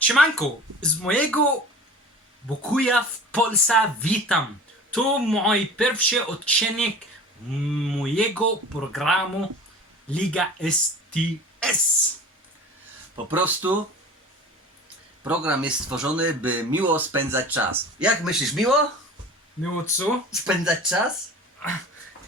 Siemanko, z mojego Bokuja w Polsce witam. To mój pierwszy odcinek mojego programu Liga STS. Po prostu program jest stworzony, by miło spędzać czas. Jak myślisz, miło No co? spędzać czas?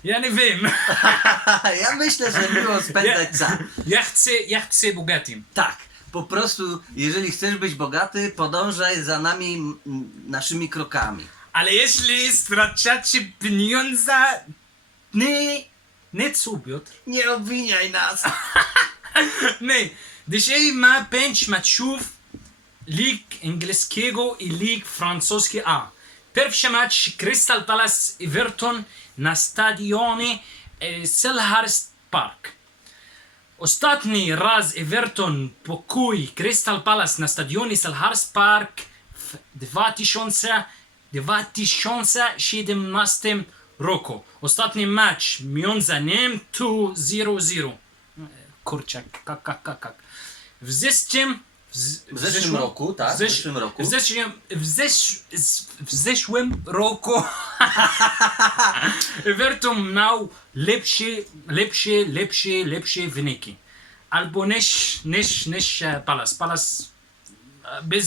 Ja nie wiem. ja myślę, że miło spędzać czas. ja chcę, ja chcę bogatym. Tak, po prostu jeżeli chcesz być bogaty, podążaj za nami m, naszymi krokami. Ale jeśli stracicie pieniądze, nie, nie co, Piotr? Nie obwiniaj nas. Nie, dzisiaj ma pięć meczów lig angielskiego i lig francuski A. Pierwszy mecz Crystal Palace Everton na stadionie e, Selhurst Park. Ostatni raz Everton pokój Crystal Palace na stadionie Selhurst Park w 2000, 2017 roku. Ostatni mecz między nim to 0-0. Kurczak, kak, kak, kak. W zeszłym, w, z- W zeszłym roku, tak, W, w zesz, zeszłym roku. W zeszłym, w, zesz, z- w zeszłym roku Everton miał lepsze, lepsze, lepsze, lepsze wyniki. Albo niż, niż, niż e, Palace. Palace e, bez,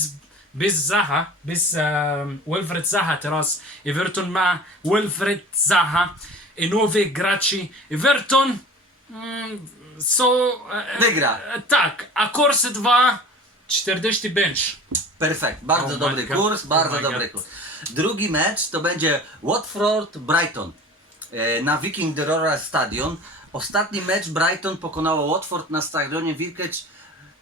bez Zaha, bez um, Wilfred Zaha teraz. Everton ma Wilfred Zaha i nowe graczy. Everton mm, są... e, Wygra. e, Tak, a kurs 2 40 bench. Perfekt, bardzo Oh my dobry God. kurs, bardzo Oh my dobry God. kurs. Drugi mecz to będzie Watford-Brighton e, na Viking Royal Stadion. Ostatni mecz Brighton pokonało Watford na stadionie Wilkecz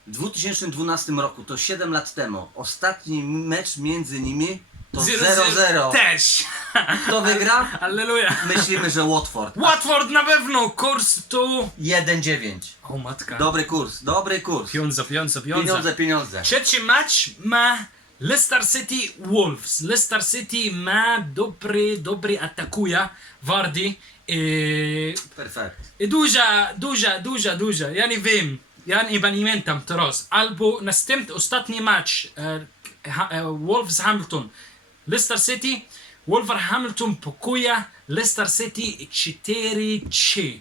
w 2012 roku, to 7 lat temu. Ostatni mecz między nimi to 0-0. Też. Kto wygra? Halleluja. Myślimy, że Watford. Watford na pewno, kurs to... 1-9. O matka. Dobry kurs, dobry kurs. Pieniądze, pieniądze, pieniądze. Pieniądze, pieniądze. Trzeci mecz ma Leicester City Wolves. Leicester City ma dobry, dobry atakuje Wardy. I, Perfekt. i duża, duża, duża, duża. Ja nie wiem. Ja nie pamiętam teraz. Albo następny, ostatni mecz e, ha, e, Wolves Hamilton. Leicester City. Wolverhampton pokuje Leicester City 4-3.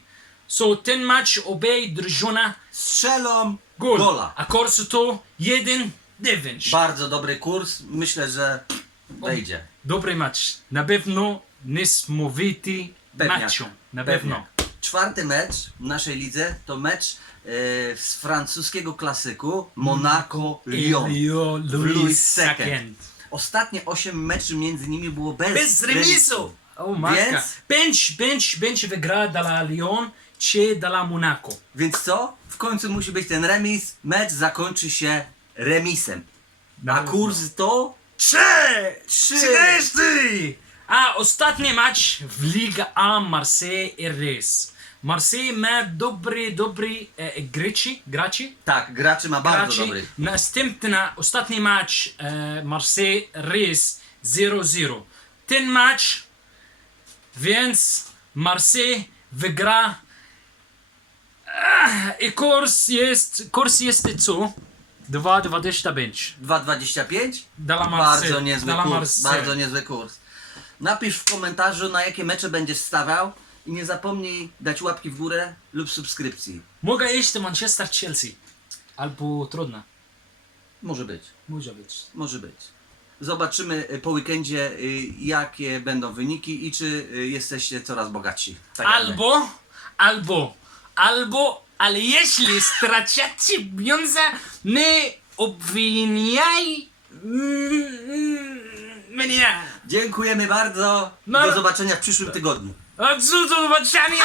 So ten mecz obie drużyny Strzelą Gol. gola. A kurs to 1 9. Bardzo dobry kurs. Myślę, że wejdzie. Dobry mecz. Na pewno niesamowity Pewniak. mecz. Na pewno. Pewniak. Czwarty mecz w naszej lidze to mecz e, z francuskiego klasyku Monaco-Lyon. Lyon, Louis. II. Ostatnie 8 meczy między nimi było bez, Bez remisu. O matka. Więc- Bench, bench, bench wygra dla Lyon czy dla Monaco. Więc co? W końcu musi być ten remis. Mecz zakończy się remisem. A kurs to Trzy! Trzy. Czterdzieści! A ostatni mecz w Liga A Marseille i Reims. Marseille ma dobry, dobry e, graczy, graczy. tak, graczy ma bardzo graczy. dobry. Następny, ostatni mecz e, Marseille Reims 0-0. Ten mecz, więc Marseille wygra Ach, i kurs jest, kurs jest co? 2,25 2,25? dla Marseille. Bardzo niezły dla kurs. Marseille. Bardzo niezły kurs. Napisz w komentarzu na jakie mecze będziesz stawiał i nie zapomnij dać łapki w górę lub subskrypcji. Mogę iść do Manchester Chelsea. Albo trudno. Może być. Może być. Może być. Zobaczymy y, po weekendzie y, jakie będą wyniki i czy y, jesteście coraz bogatsi. Tak jak my. Albo, albo, albo, ale jeśli stracicie pieniądze, nie obwiniaj mm, mnie. Dziękujemy bardzo. No. Do zobaczenia w przyszłym tygodniu. A co do zobaczenia